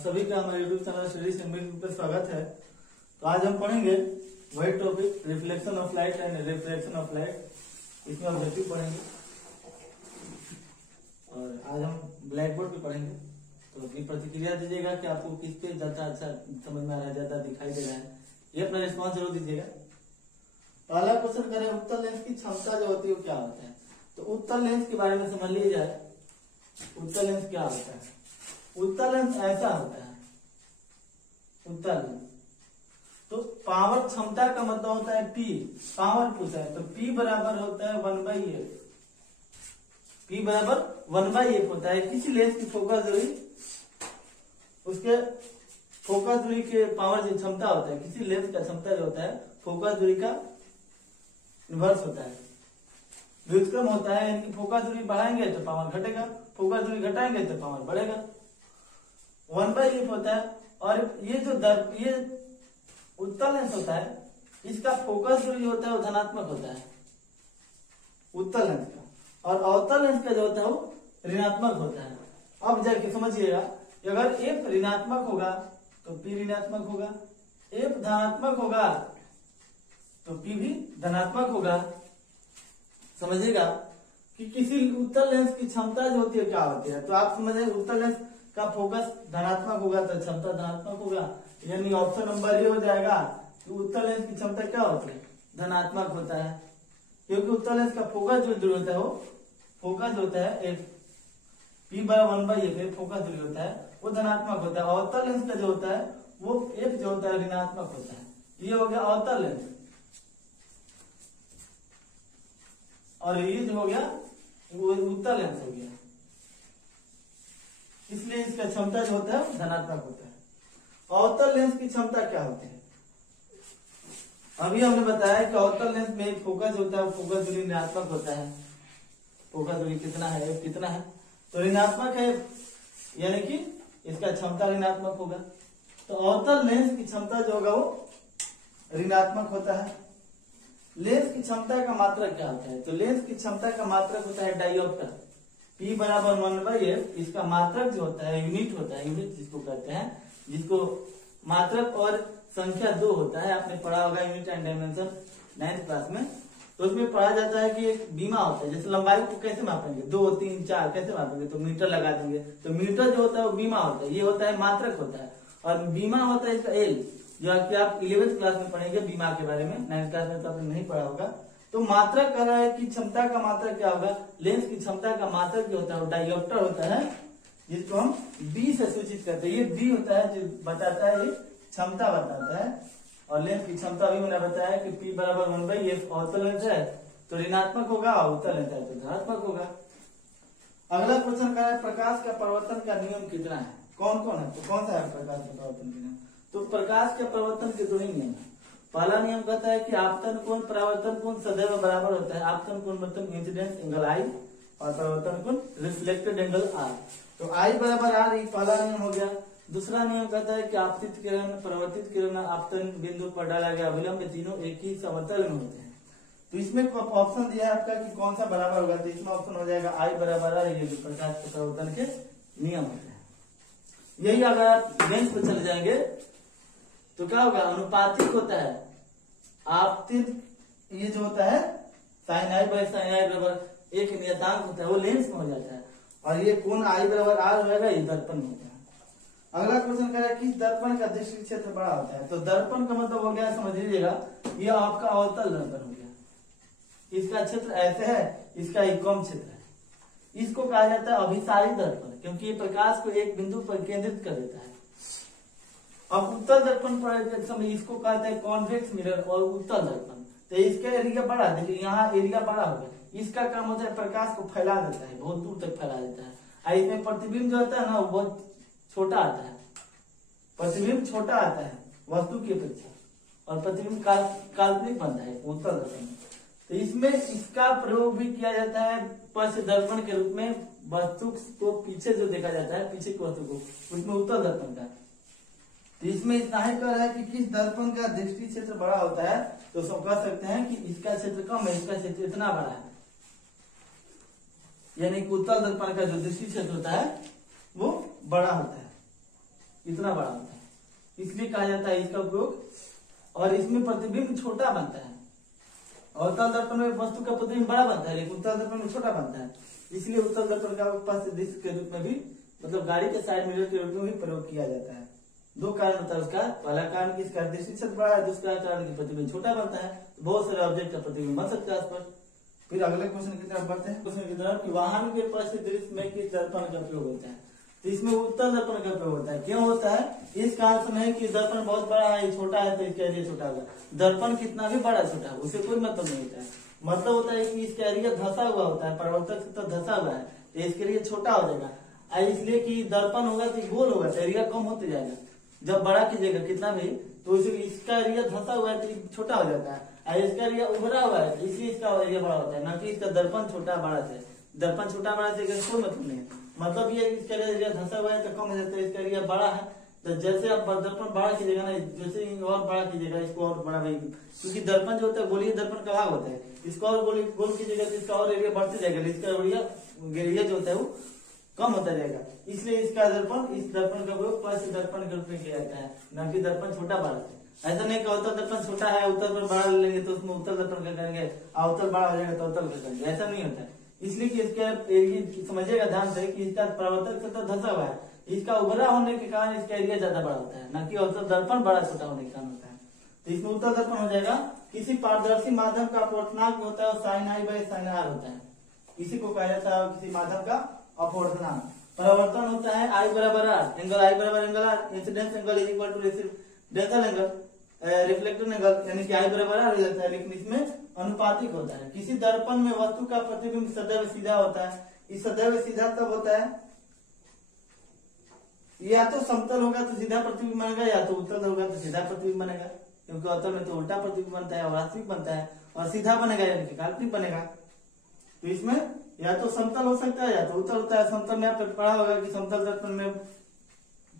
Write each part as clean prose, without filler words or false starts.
सभी का हमारे YouTube चैनल स्टडी सिंबल पर स्वागत है। तो आज हम पढ़ेंगे वही topic reflection of light and refraction of light. इसमें ऑब्जेक्टिव पढ़ेंगे और आज हम ब्लैक बोर्ड पे पढ़ेंगे। तो अपनी प्रतिक्रिया दीजिएगा कि आपको किस पे ज्यादा अच्छा समझ में आ रहा है, ज्यादा दिखाई दे रहा है, ये अपना रिस्पॉन्स जरूर दीजिएगा। पहला क्वेश्चन करें, उत्तल लेंस की क्षमता जो होती है वो क्या होता है। तो उत्तल लेंस के बारे में समझ लीजिए जाए। उत्तल लेंस क्या होता है? उत्तल लेंस ऐसा होता है, उत्तल लेंस तो पावर क्षमता का मतलब होता है P, पावर पूछा है तो P बराबर होता है 1/f। P बराबर 1/f होता है किसी लेंस की फोकस दूरी, उसके फोकस दूरी के पावर जो क्षमता होता है, किसी लेंस का क्षमता जो होता है फोकस दूरी का इनवर्स होता है, व्युत्क्रम होता है। यानी फोकस दूरी बढ़ाएंगे तो पावर घटेगा, फोकस दूरी घटाएंगे तो पावर बढ़ेगा। 1/f होता है। और ये जो ये उत्तल लेंस होता है, इसका फोकस दूरी होता है वो धनात्मक होता है उत्तल लेंस का, और अवतल लेंस का जो होता है वो ऋणात्मक होता है। अब जाके समझिएगा, अगर f ऋणात्मक होगा तो p ऋणात्मक होगा, f धनात्मक होगा तो p भी धनात्मक होगा। समझिएगा कि किसी उत्तल लेंस की क्षमता जो होती है क्या होती है। तो आप समझे उत्तल लेंस का फोकस धनात्मक होगा तो क्षमता धनात्मक होगा, यानी ऑप्शन नंबर ये हो जाएगा कि उत्तल लेंस की क्षमता क्या होती है, धनात्मक होता है। क्योंकि उत्तल लेंस का फोकस जो होता है वो फोकस होता है f, p बराबर 1/f फोकस दूरी होता है वो धनात्मक होता है। अवतल लेंस का जो होता है वो f जो होता है ऋणात्मक होता है। ये हो गया अवतल लेंस, और ये जो हो गया वो उत्तल लेंस हो गया, इसलिए इसका क्षमता जो होता है धनात्मक होता है। अवतल लेंस की क्षमता क्या होती है? अभी हमने बताया कि अवतल लेंस में फोकस होता है, फोकस दूरी ऋणात्मक होता है। फोकस दूरी कितना है, कितना है तो ऋणात्मक है, यानी कि इसका क्षमता ऋणात्मक होगा। तो अवतल लेंस की क्षमता जो होगा वो ऋणात्मक होता है। लेंस की क्षमता का मात्रक क्या होता है? तो लेंस की क्षमता का मात्रक होता है डायोप्टर। P बराबर 1/f, इसका मात्रक जो होता है यूनिट होता है, यूनिट जिसको कहते हैं, जिसको मात्रक और संख्या 2 होता है। आपने पढ़ा होगा unit and dimension 9th class में। तो उसमें पढ़ा जाता है कि एक बीमा होता है, जैसे लंबाई को कैसे मापेंगे, 2 3 4 कैसे मापेंगे, तो मीटर लगा देंगे। तो मीटर जो होता है वो बीमा होता है, ये होता है मात्रक होता है। और बीमा होता है इसका L, जो कि आप 11th क्लास में पढ़ेंगे बीमा के बारे में। 9th क्लास में तो आपने नहीं पढ़ा होगा। तो मात्रक कह रहा है कि क्षमता का मात्रक क्या होगा, लेंस की क्षमता का मात्रक जो होता है वो डायोप्टर होता है, जिसको हम B से सूचित करते हैं। ये B होता है जो बताता है, ये क्षमता बताता है। और लेंस की क्षमता भी मैंने बताया कि P बराबर 1/f। अवतल लेंस है तो ऋणात्मक होगा, उत्तल लेंस है तो धनात्मक होगा। अगला क्वेश्चन का है, प्रकाश का परावर्तन का नियम कितना है? कौन कौन है? तो कौन सा है प्रकाश का परावर्तन का नियम? तो प्रकाश के परावर्तन के 2 ही नियम है। पहला नियम कहता है कि आपतन कोण परावर्तन कोण सदैव बराबर होता है। आपतन कोण मतलब इंसिडेंस एंगल I और परावर्तन कोण रिफ्लेक्टेड एंगल R। तो I बराबर R, ये पहला नियम हो गया। दूसरा नियम कहता है कि आपतित किरण, परावर्तित किरण, आपतन बिंदु पर डाला गया अभिलंब, तीनों एक ही समतल में होते हैं। तो इसमें ऑप्शन दिया है आपका कि कौन सा बराबर होगा। तो इसमें ऑप्शन हो जाएगा I बराबर R, ये प्रकाश के परावर्तन के नियम होते हैं। यही अगर आप लेंस पे चले जाएंगे तो क्या होगा, अनुपातिक होता है। आपतित ये जो होता है sin I by sin I बराबर एक नियतांक होता है, वो लेंस में हो जाता है। और ये कोण I बराबर R होगा, ये दर्पण में होता है। अगला क्वेश्चन कह रहा है कि दर्पण का दृष्टि क्षेत्र बड़ा होता है। तो दर्पण का मतलब हो गया, समझ लीजिएगा, ये आपका अवतल दर्पण हो गया। इसका क्षेत्र ऐसे है, इसका एक कम क्षेत्र है। इसको कहा जाता है अभिसारी दर्पण, क्योंकि ये प्रकाश को एक बिंदु पर केंद्रित कर देता है। अब उत्तल दर्पण पर समय इसको कहते हैं कॉन्वेक्स मिरर और उत्तल दर्पण। तो इसका एरिया बड़ा, देखिए यहाँ एरिया बड़ा हो गया। इसका काम होता है प्रकाश को फैला देता है, बहुत दूर तक फैला देता है। और इसमें प्रतिबिंब जो होता है ना वो बहुत छोटा आता है। प्रतिबिंब छोटा आता है वस्तु की अपेक्षा, और प्रतिबिंब काल्पनिक बनता है उत्तल दर्पण। तो इसमें इसका प्रयोग भी किया जाता है पश्च दर्पण के रूप में। वस्तु को पीछे जो देखा जाता है, पीछे की वस्तु को, उसमें उत्तल दर्पण का। तो इसमें इतना ही कह रहा है कि किस दर्पण का दृष्टि क्षेत्र बड़ा होता है। तो सब कह सकते हैं कि इसका क्षेत्र कम है, इसका क्षेत्र इतना बड़ा है। यानी कि उत्तल दर्पण का जो दृष्टि क्षेत्र होता है वो बड़ा होता है। इतना बड़ा होता है, इसलिए कहा जाता है इसका उपयोग। और इसमें प्रतिबिंब छोटा बनता है। अवतल दर्पण में वस्तु का प्रतिबिंब बड़ा बनता है, लेकिन उत्तल दर्पण में छोटा बनता है। इसलिए उत्तल दर्पण का उपस्थित दृश्य के रूप में भी, मतलब गाड़ी के साइड मिरर के रूप में भी प्रयोग किया जाता है। दो कारण होता है उसका, पहला कारण की इसका दृष्टि क्षेत्र बड़ा है, दूसरा कारण की प्रतिबिंब छोटा बनता है, तो बहुत सारे ऑब्जेक्ट का प्रतिबिंब बन सकता है उस पर। फिर अगले क्वेश्चन की तरफ बढ़ते हैं। क्वेश्चन की तरफ कि वाहन के उपस्थित दृश्य में किस दर्पण का प्रयोग होता है, तो इसमें उत्तल दर्पण का प्रयोग होता है। क्यों होता है? इस कारण से नहीं कि दर्पण बहुत बड़ा है, छोटा है तो इसका एरिया छोटा होगा। दर्पण कितना भी बड़ा छोटा है उससे कोई मतलब नहीं होता है। मतलब होता है कि इसका एरिया धंसा हुआ होता है, परावर्तक से तो धंसा हुआ है, तो इसके लिए छोटा हो जाएगा। इसलिए कि दर्पण होगा तो गोल होगा, तो एरिया कम होते जाएगा। जब बड़ा कीजिएगा कितना भी, तो इसका एरिया धंसा हुआ है तो छोटा हो जाता है, और इसका एरिया उभरा हुआ है तो इसलिए इसका एरिया बड़ा होता है, ना कि इसका दर्पण छोटा बड़ा से। दर्पण छोटा बड़ा से कोई मतलब नहीं है। मतलब ये इसका एरिया धंसा हुआ है तो कम हो जाता है, इसका एरिया बड़ा है तो जैसे आप दर्पण बड़ा कीजिएगा ना, जैसे और बड़ा कीजिएगा इसको और बड़ा नहीं, क्योंकि दर्पण जो होता है गोलीय दर्पण का भाग होता है। इसको और गोल कीजिएगा तो इसका और एरिया बढ़ते जाएगा, इसका एरिया जो होता है वो कम होता जाएगा। इसलिए इसका दर्पण, इस दर्पण का उपयोग पश्च दर्पण के रूप में किया जाता है, न कि दर्पण छोटा बड़ा है। ऐसा नहीं कि उत्तल दर्पण छोटा है, उत्तल पर बड़ा लेंगे तो उसमें उत्तल दर्पण का करेंगे, अवतल बड़ा हो जाएगा तो अवतल का करेंगे, ऐसा नहीं होता है। इसलिए कि इसके एरिया समझिएगा ध्यान से कि इसका परावर्तक सतह धंसा हुआ है, इसका उभरा होने के कारण इसका एरिया ज्यादा बड़ा होता है, न कि अवतल दर्पण बड़ा छोटा होने के कारण होता है। तो इसमें उत्तल दर्पण हो जाएगा। किसी पारदर्शी माध्यम का अपवर्तनांक होता है और sine i by sine r होता है, इसी को कहा जाता है किसी माध्यम का अपवर्तनांक। परावर्तन होता है आई बराबर आर, एंगल आई बराबर angle r, incidence angle is equal to residential angle, reflected angle, यानी कि आई बराबर आर हो जाता है, लेकिन इसमें अनुपातिक होता है। किसी दर्पण में वस्तु का प्रतिबिंब सदैव सीधा होता है। इस सदैव सीधा कब होता है? या तो समतल होगा तो सीधा प्रतिबिंब बनेगा, या तो उत्तल होगा तो सीधा प्रतिबिंब बनेगा, क्योंकि अवतल में तो उल्टा प्रतिबिंब बनता है, वास्तविक बनता है, और सीधा बनेगा यानी कि काल्पनिक बनेगा। तो इसमें या तो समतल हो सकता है या तो उत्तल होता है। समतल में आपने पढ़ा होगा कि समतल दर्पण में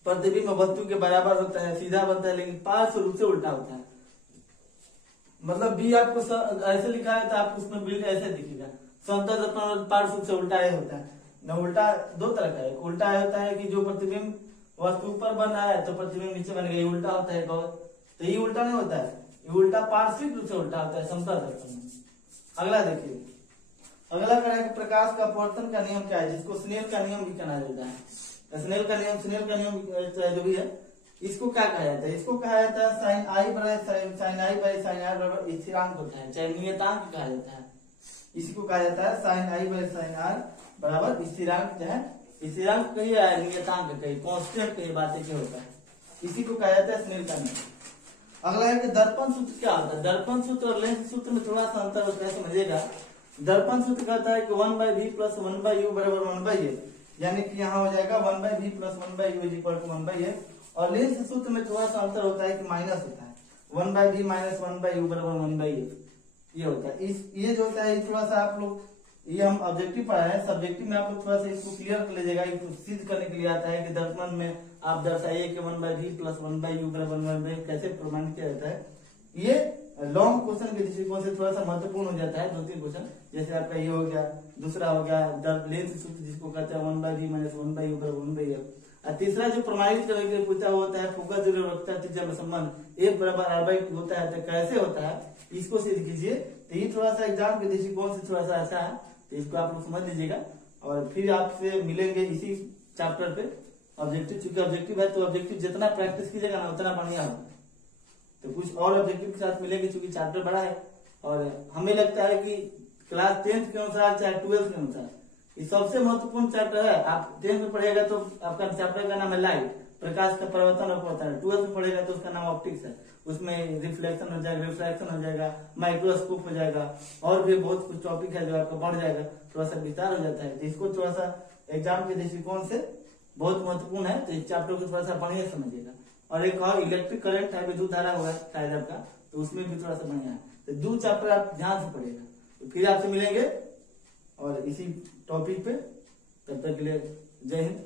प्रतिबिंब वस्तु के बराबर होता है, सीधा बनता है, लेकिन पार्श्व रूप से उल्टा होता है। मतलब बी आपको ऐसे लिखा है तो आपको उसमें बिल्ड ऐसे दिखेगा। समतल दर्पण पार्श्व रूप से उल्टा होता है न। उल्टा दो तरह का है, उल्टा होता है कि जो प्रतिबिंब वस्तु ऊपर बन रहा है तो प्रतिबिंब नीचे बनेगा, ये उल्टा होता है। तो ये उल्टा नहीं होता है, ये उल्टा पार्श्विक रूप से उल्टा होता है समतल दर्पण में। अगला देखिए, अगला प्रकाश का अपवर्तन का नियम क्या है, जिसको स्नेल का नियम भी कहा जाता है। स्नेल का नियम जो भी है, इसको क्या कहा जाता है? इसको कहा जाता है sine i by sine r बराबर स्थिरांक होता है, चाहे नियतांक कहा जाता है। इसी को कहा जाता है sine i by sine r बराबर स्थिरांक, जो है स्थिरांक कही है, नियतांक कही, कांस्टेंट कही, बातें क्या होता है, इसी को कहा जाता है स्नेल का नियम। अगला है कि दर्पण सूत्र क्या होता है। दर्पण सूत्र और लेंस सूत्र में थोड़ा सा अंतर होता है, समझिएगा। दर्पण सूत्र कहता है कि 1/v प्लस 1/u बराबर 1/a, यानी कि यहाँ हो जाएगा 1/v plus 1/u is equal to 1/a। और लेंस सूत्र में थोड़ा सा अंतर होता है कि माइनस होता है, 1/v माइनस 1/u बराबर 1/a, ये होता है। ये जो होता है थोड़ा सा आप लोग, ये हम ऑब्जेक्टिव पढ़ा है, सब्जेक्टिव में आप लोग थोड़ा सा इसको क्लियर कर लीजिएगा। सिद्ध करने के लिए आता है कि दर्पण में आप दर्शाइए कि 1/v प्लस 1/u बराबर 1/a कैसे प्रमाणित किया जाता है। ये लॉन्ग क्वेश्चन के दृष्टिकोण से थोड़ा सा महत्वपूर्ण हो जाता है, 2-3 क्वेश्चन। जैसे आपका ये हो गया, दूसरा हो गया लेंस सूत्र जिसको कहते हैं 1/v माइनस 1/u बराबर 1/a। और तीसरा जो प्रमाणित करने के लिए पूछा होता है फोकस दूरवक्ता त्रिज्या में संबंध एक बराबर r/2 होता है, तो कैसे होता है इसको सिद्ध कीजिए। तो ये थोड़ा सा एग्जाम के दृष्टिकोण से थोड़ा सा अच्छा है, तो इसको आप लोग समझ लीजिएगा। और फिर आपसे मिलेंगे इसी चैप्टर पे ऑब्जेक्टिव, चूंकि ऑब्जेक्टिव है तो ऑब्जेक्टिव जितना प्रैक्टिस कीजिएगा ना उतना बढ़िया होगा। तो कुछ और ऑब्जेक्टिव के साथ मिलेंगे, चूंकि चैप्टर बड़ा है। और हमें लगता है कि क्लास 10th के अनुसार चाहे 12th के अनुसार ये सबसे महत्वपूर्ण चैप्टर है। आप 10th में पढ़ेगा तो आपका चैप्टर का नाम है लाइट, प्रकाश का परिवर्तन होता है। 12th में पढ़ेगा तो उसका नाम ऑप्टिक्स है, उसमें रिफ्लेक्शन हो जाएगा, रिफ्रैक्शन हो जाएगा, माइक्रोस्कोप हो जाएगा, और भी बहुत कुछ टॉपिक है जो आपका बढ़ जाएगा, थोड़ा सा विस्तार हो जाता है। तो इसको थोड़ा सा एग्जाम के दृष्टिकोण से बहुत महत्वपूर्ण है, तो इस चैप्टर को थोड़ा सा बढ़िया समझिएगा। और एक और इलेक्ट्रिक करंट है, विद्युत धारा होगा शायद आपका, तो उसमें भी थोड़ा सा बढ़िया है। तो 2 चैप्टर आप ध्यान से पढ़िएगा। तो फिर आपसे मिलेंगे और इसी टॉपिक पे, तब तक के लिए जय हिंद।